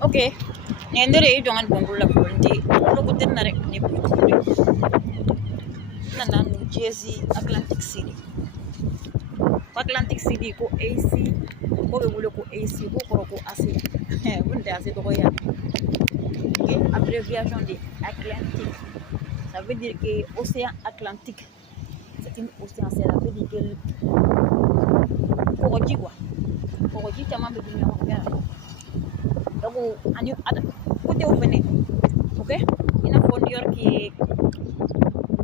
Okay. Nendere dongan bongula volunteer. Look at the narek Nana New Jersey, Atlantic City. Atlantic City ko AC, ko be wule ko AC, ko AC. Wunde AC to ya. Okay, abréviation de Atlantic. Ça veut dire que océan Atlantique. C'est une océan, ça veut dire que Koroji quoi. Koroji tellement de bien. Donc, côté où venez, ok? Il y a un fondeur qui est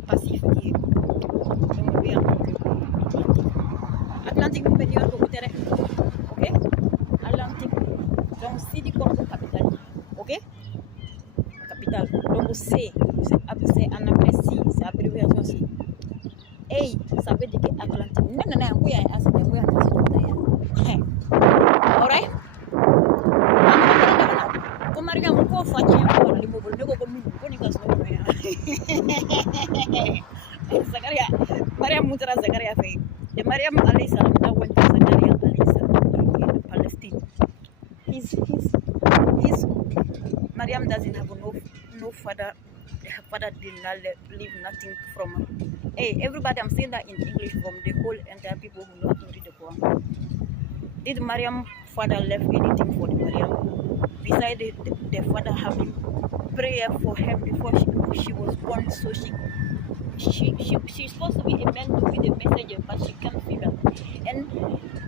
passif, qui est Atlantique, vous pouvez dire que vous êtes, ok? Atlantique, donc c'est du corps capital, ok? Capital, donc c'est en anglais C, c'est abréviation C. A, ça veut dire que Atlantique. Non, vous avez assez de vous alright? Mariam ko fachi ko libo nego ko mi ko ni kaso Zakaria Mariam mutra Zakaria fe the Mariam alayhi salam that went to Zakaria alayhi salam in Palestine. His Mariam doesn't have no father. Her father did not leave nothing from her. Hey, everybody, I'm saying that in English from the whole entire people who know how to read the Quran. Did Mariam father left anything for the Mariam? Besides the father having prayer for her before she was born, so she's supposed to be a man to be the messenger, but she can't figure. And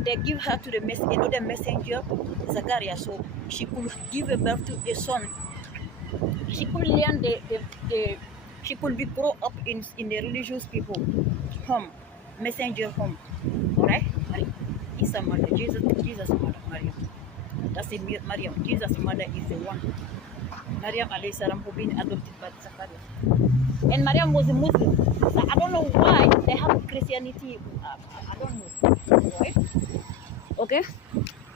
they give her to another messenger, Zakaria, so she could give a birth to a son. She could learn she could be grow up in the religious people home, messenger home. Alright? Isa mother, Jesus mother, Mariam. That's it, Mariam. Jesus' mother is the one. Mariam alayhi salam who been adopted by Zakaria. And Mariam was a Muslim. So I don't know why they have Christianity. I don't know why. Okay?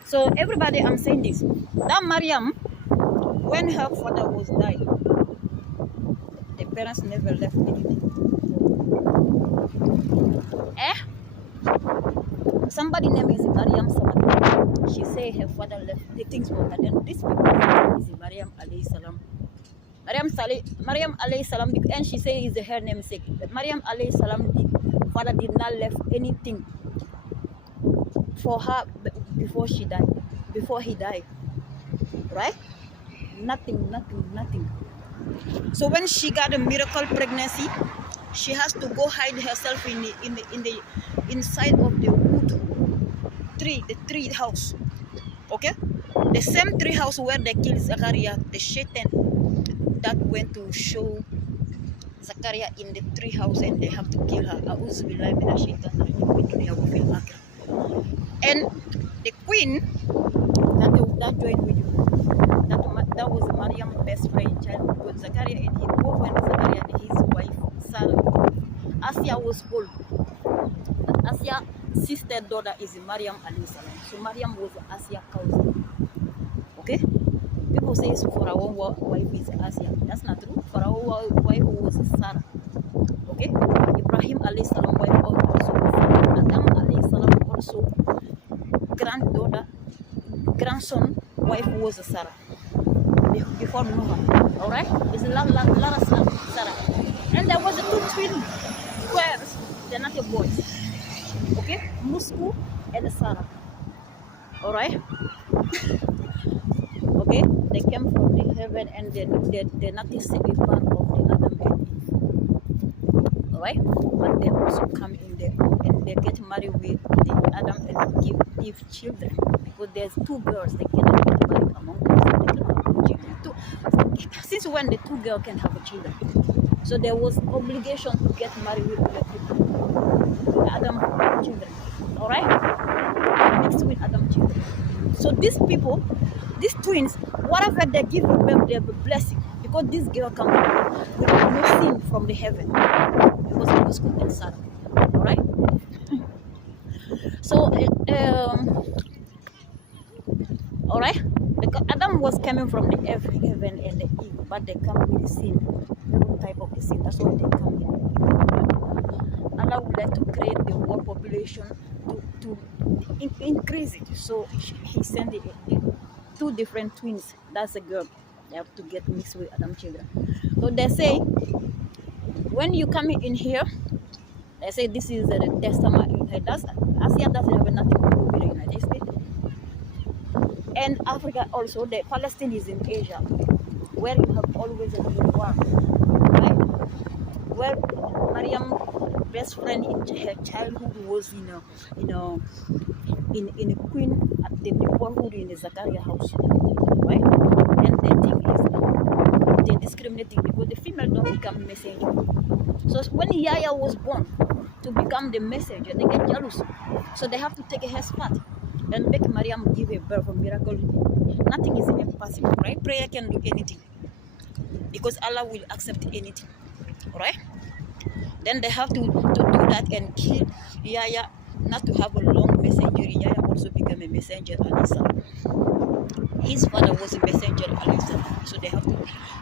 So everybody, I'm saying this. That Mariam, when her father was died, the parents never left anything. Somebody named is Mariam somebody. She say her father left the things for her. Then this people is Mariam alayhi salam. Mariam alayhi salam, and she say is her namesake. Mariam alayhi salam, father did not left anything for her before he died. Right? Nothing. So when she got a miracle pregnancy, she has to go hide herself in the inside of the wood tree, the tree house. Okay? The same tree house where they killed Zakaria, the shaitan that went to show Zakaria in the tree house and they have to kill her. And the queen that joined with you, that was Mariam's best friend childhood with Zakaria and his boyfriend Zakaria and his wife Sarah. Asia was old. Asia's sister daughter is Mariam alayhi salam. So Mariam was Asia's cousin. Okay? People say for our wife is Asia. That's not true. For our wife was Sarah. Okay? Ibrahim alayhi salam wife also was Sarah. Adam alayhi salam also grandson wife was Sarah. Before Noah. Alright? It's Sarah. And there was two twin squares. They're not your boys. Okay? Musku and Sarah. Alright? Okay? They came from the heaven and they're not the second part of the Adam and Eve. Alright? But they also come in there and they get married with the Adam and give Eve children. Because there's two girls, they cannot get married among themselves. They cannot have children. Since when the two girls can have a children? So there was obligation to get married with the people. Adam children. Alright? Mixed with Adam children. So these people, these twins, whatever they give them, they'll be blessing. Because this girl comes with no sin from the heaven. Because it was good and Sarah. Alright? So alright? Because Adam was coming from the heaven and the Eve, but they come with the sin. Every type of the sin. That's why they come here. Allah would like to create the world population to increase it. So he sent the two different twins. That's a girl. They have to get mixed with Adam children. So they say, when you come in here, they say this is the testament in here. Asia doesn't have nothing to do with the United States. And Africa also, the Palestine is in Asia, where you have always a war, right? Where Mariam's best friend in her childhood was in a queen at the neighborhood in the Zakaria house, right? And the thing is, they discriminating because the female don't become messenger. So when Yahya was born to become the messenger, they get jealous. So they have to take her spot and make Mariam give a birth, a miracle. Nothing is impossible, right? Prayer can do anything because Allah will accept anything, right? Then they have to do that and kill Yahya, not to have a long messenger. Yahya also became a messenger, alayhi. His father was a messenger, alayhi. So they have to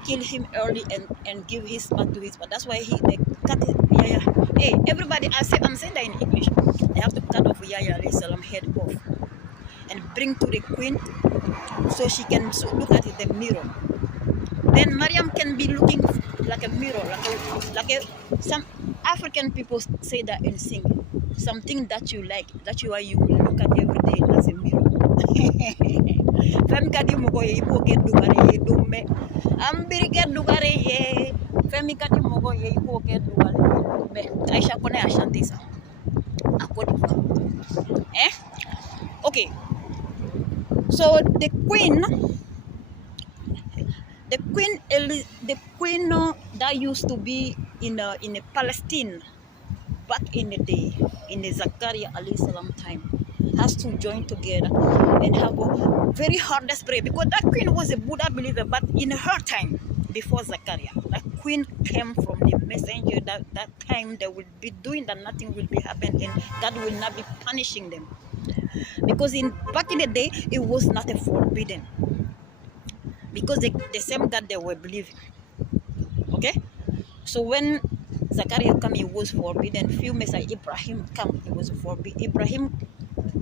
kill him early and give his spot to his father. That's why they cut Yahya. Hey, everybody, I'm saying that in English. They have to cut off Yahya alayhi salam head off and bring to the queen so she can look at the mirror. Then Mariam can be looking like a mirror, some African people say that and sing something that you like, that you look at every day as a mirror. Fem kadi mo ko ye ibo ke dugare ye dumme ambiri ke dugare ye femi kadi mo ko ye ibo ke dugare be Aisha kone ashanti sa akodi okay. So the queen that used to be in a Palestine back in the day, in the Zakaria alayhi salam time, has to join together and have a very hardest prayer, because that queen was a Buddha believer, but in her time, before Zakaria, that queen came from the messenger. That time they will be doing that, nothing will be happening, and God will not be punishing them, because back in the day it was not a forbidden, because the same God they were believing. Okay, so when Zakaria came, it was forbidden. Few Messiah Ibrahim come, it was forbidden. Ibrahim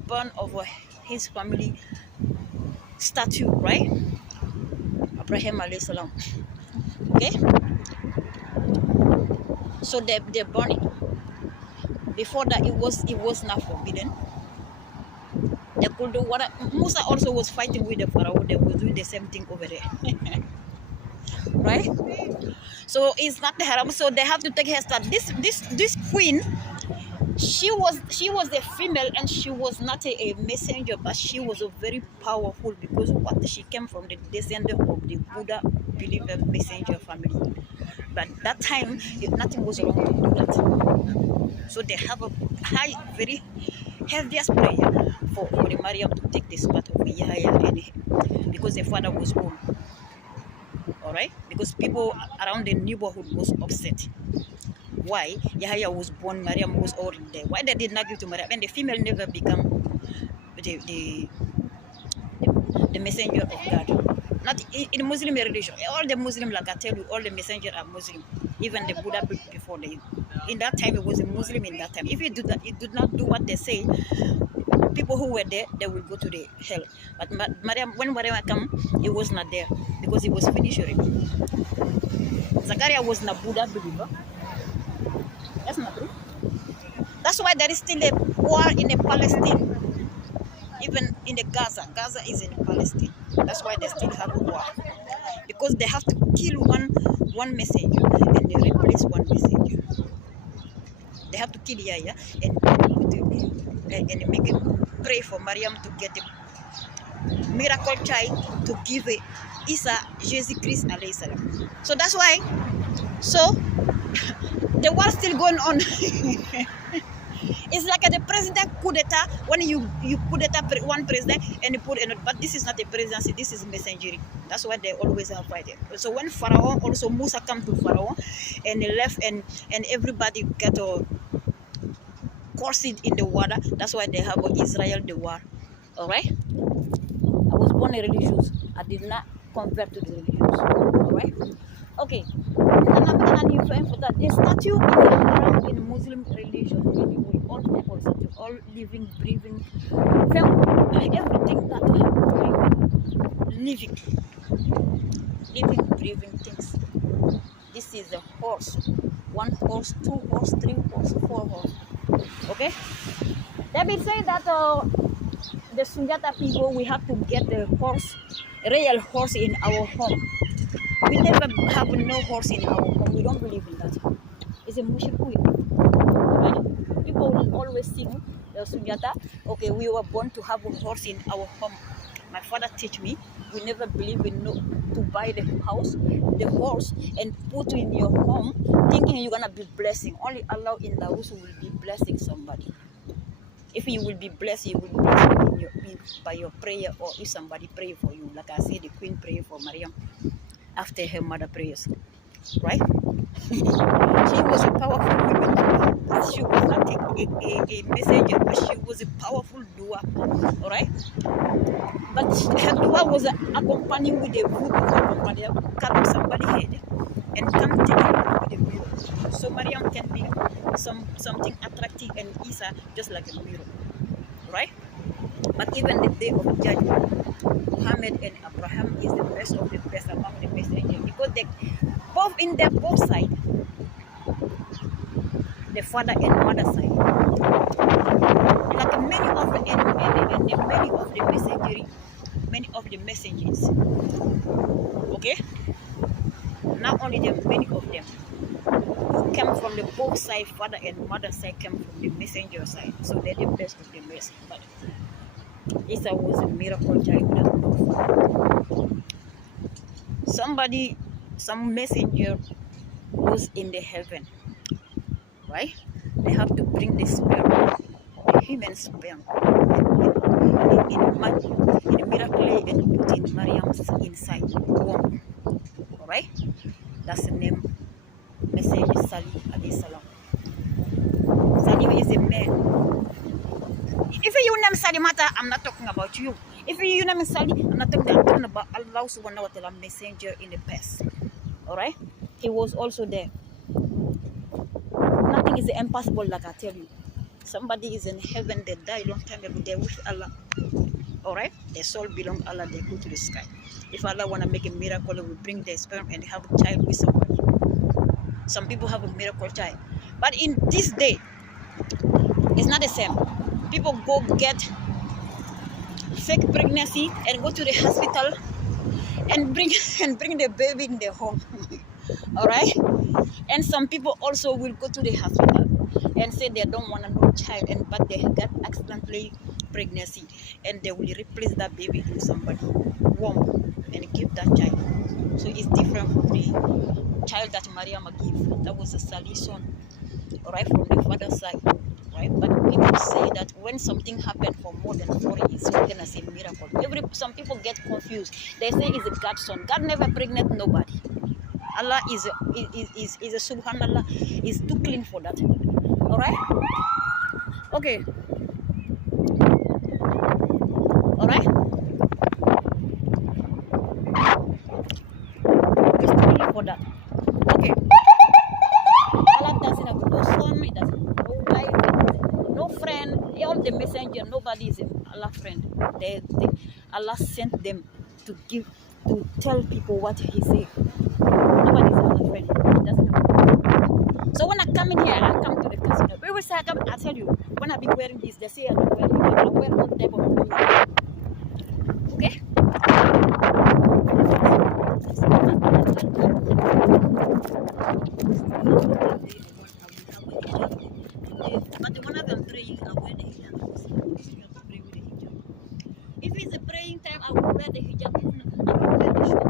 burned over his family statue, right? Abraham alayhi salam. Okay, so they burned it. Before that, it was not forbidden. They could do what Musa also was fighting with the Pharaoh. They were doing the same thing over there. Right? So it's not the haram. So they have to take her stand. This queen, she was a female, and she was not a messenger, but she was a very powerful, because what she came from the descendant of the Buddha believer messenger family. But that time, nothing was wrong to do that. So they have a high, very heaviest prayer for the Maryam to take this part of Yahya, because the father was born. Alright? Because people around the neighborhood was upset. Why? Yahya was born, Maryam was already there. Why they did not give to Maryam? And the female never become the messenger of God. Not in Muslim religion. All the Muslim, like I tell you, all the messengers are Muslim. Even the Buddha before in that time, it was a Muslim in that time. If it did not do what they say, people who were there, they will go to the hell. But when Maryam came, it was not there, because it was finished already. Zakaria was not Buddha believer. That's not true. That's why there is still a war in the Palestine. Even in the Gaza is in Palestine. That's why they still have a war, because they have to kill one messenger and they replace one messenger. They have to kill Yahya and make it pray for Maryam to get a miracle child to give Isa Jesus Christ alayhi salam. So that's why. So the war still going on. It's like the president coup d'etat, when you coup d'etat one president and you put another, but this is not a presidency, this is messengering. That's why they always have fighting. So when Pharaoh, also Musa come to Pharaoh and he left, and everybody got coursed in the water. That's why they have Israel the war. Alright? I was born a religious. I did not convert to the religions. Alright? Okay. And you for that. The statue is a haram in Muslim religion. Anyway, all type of statue, all living, breathing, everything that living, breathing things. This is a horse. 1 horse, 2 horse, 3 horse, 4 horse. Okay? They will say that the Sunjata people, we have to get the horse, real horse in our home. We never have no horse in our home. We don't believe in that. It's a mushrikui. Right? People will always sing the Sunjata. Okay, we were born to have a horse in our home. My father teach me, we never believe in to buy the house, the horse, and put in your home, thinking you're gonna be blessing. Only Allah in the house will be blessing somebody. If you will be blessed, you will be blessed by your prayer, or if somebody pray for you. Like I said, the queen prayed for Maryam after her mother prayers, right? She was a powerful woman. She was not a messenger, but she was a powerful dua, all right? But her dua was accompanied with a voodoo, cutting somebody's head and come take it with a mirror. So Maryam can be something attractive and Isa just like a mirror, right? But even the day of judgment, Muhammad and Abraham is the best of the best among the messengers, because they both in their both sides, the father and mother side. Like many of the messengers. Okay? Not only them, many of them who came from the both side, father and mother side, came from the messenger side. So they're the best of the best. But Isa was a miracle child without no father. Some messenger was in the heaven, right? They have to bring the sperm, the human sperm, in a miracle and put in Maryam's inside womb. Alright? That's the name Messenger Salih alayhi salam. Salih is a man. If you name Salih Mata, I'm not talking about you. If you name Salih, I'm talking about Allah subhanahu wa ta'ala, messenger in the past. Alright? He was also there. Nothing is impossible, like I tell you. Somebody is in heaven, they die long time ago, they're with Allah. Alright? Their soul belongs to Allah, they go to the sky. If Allah want to make a miracle, we bring their sperm and have a child with somebody. Some people have a miracle child. But in this day, it's not the same. People go get fake pregnancy and go to the hospital and bring the baby in their home. Alright? And some people also will go to the hospital and say they don't want a no child, but they got accidentally pregnancy, and they will replace that baby in somebody womb and give that child. So it's different from the child that Maryam gave. That was a Salih son, right, from the father's side, right? But people say that when something happened for more than 4 years, you're gonna say miracle. Some people get confused. They say it's a God's son. God never pregnant nobody. Allah is a subhanallah, is too clean for that. Alright? Okay. Alright? It's too clean for that. Okay. Allah doesn't have no son, it doesn't have no wife, no friend, all the messenger, nobody is Allah friend. Allah sent them to tell people what he said. Nobody's our friend. He doesn't have. So when I come in here, I come to the casino. We will say, I tell you, when I be wearing this, they say I don't wear it. I wear all type of clothes. Okay? But the one of them praying, I wear the hijab. If it's a praying time, I will wear the hijab. I will wear the shirt.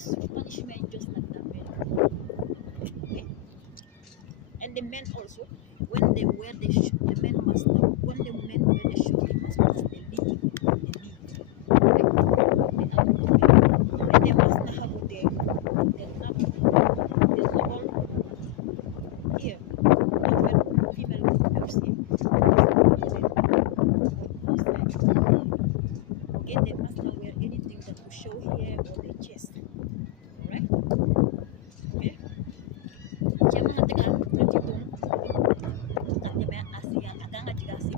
this punishment just like the men. Okay? And the men also, when they wear the shirt, the men must not, when the men wear the shirt, they must pass the knee. Okay? And they must not have the whole here. But when female girls say, okay, they must not wear anything that will show here or the chest. Alright? Okay? Jangan tengah berhitung tak demai Asia, akan juga Asia.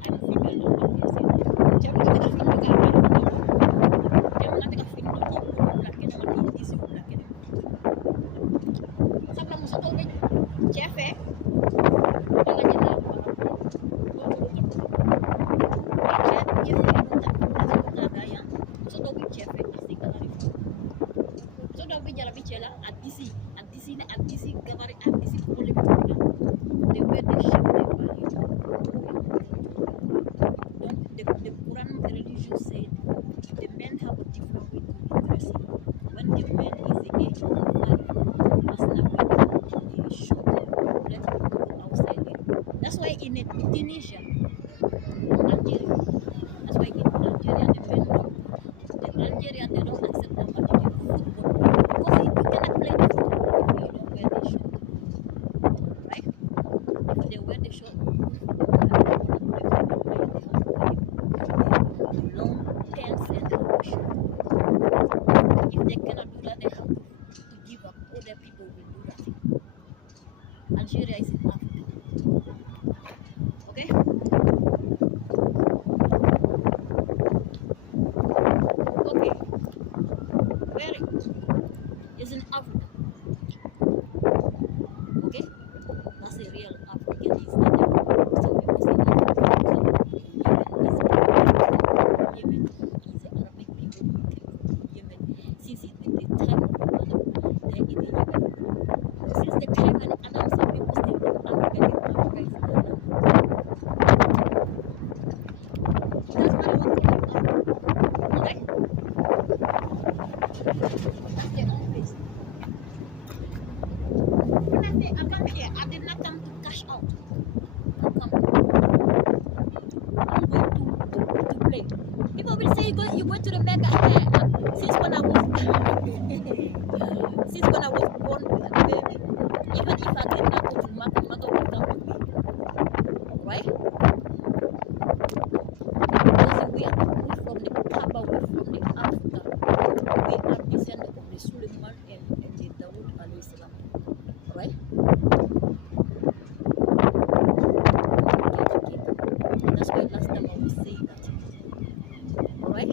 I'm female, not Asia. Jangan tengah film kamera. Jangan tengah film lagi. Laki nama ini sih laki. Sampai musuh tahu kan? Chef kalau dia nak dia ada yang musuh tahu chef pasti kalau itu. So don't be jalan bicara adisi gambar adisi boleh betul. The way they shape their body. The Quran, the religion said the men have a different way to be dressing. When the man is the age of 5, must not wear the short. Let him go outside it. That's why in Tunisia, Algeria, that's why in Algeria the men don't. The Algeria they don't accept them to do football because you cannot play the football if you don't wear the short, right? If they wear the short, long pants and the short. If they cannot do that, they have to give up. Other people will do that. Algeria is in Africa. Okay? Okay. Where is in Africa? Okay? That's a real African. It's not some people say Africa. Yemen is Arabic people who came from Yemen. Since it's in the time of Adam, they're in Yemen. Since the time when Adam, some people think that Africa is Ghana. That's what I want to know. Okay? That's their own place. When I say I come here, I did not come to cash out. I come. I'm going to play. People will say you go to the Mecca. Since when I was born, baby, even if I did not go to Mecca, Mecca will come with me. Right? Because we from the Kaaba, we're from the Africa. We are descendants of the Suleiman and the Dawood alayhi salam. Right? That's why last time I was saying that. Alright?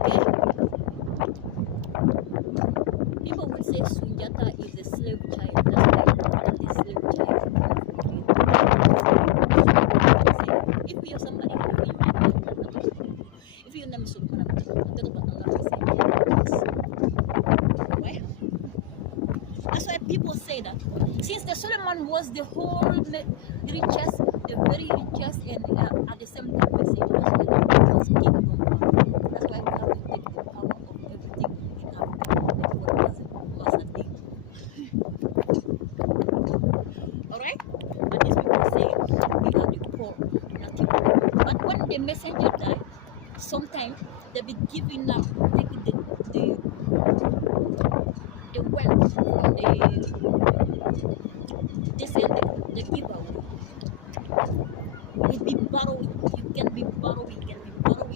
Okay? People will say Sunjata is a slave child. That's why that is slave child. If you're somebody if your name is Sulman, right? That's why people say that since the Solomon was the whole richest, the very richest, and at the same time, that's why the kingdom. That's why we have to take the power of everything in Africa. What was a thing. Alright? But these people say we are the poor, nothing. But when the messenger died, sometimes they be giving up, taking the wealth from the descendant, the giver. It be borrowed, you can be borrowed,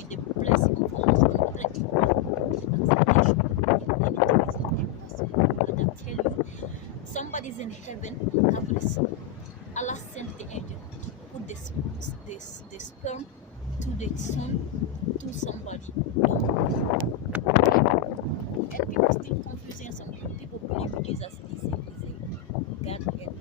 the blessing of Allah is going to bless you. Anything is not impossible. But I tell you, somebody's in heaven, have this. Allah sent the angel to put this sperm to the sun to somebody. And people still confusing. Some people believe Jesus is a God and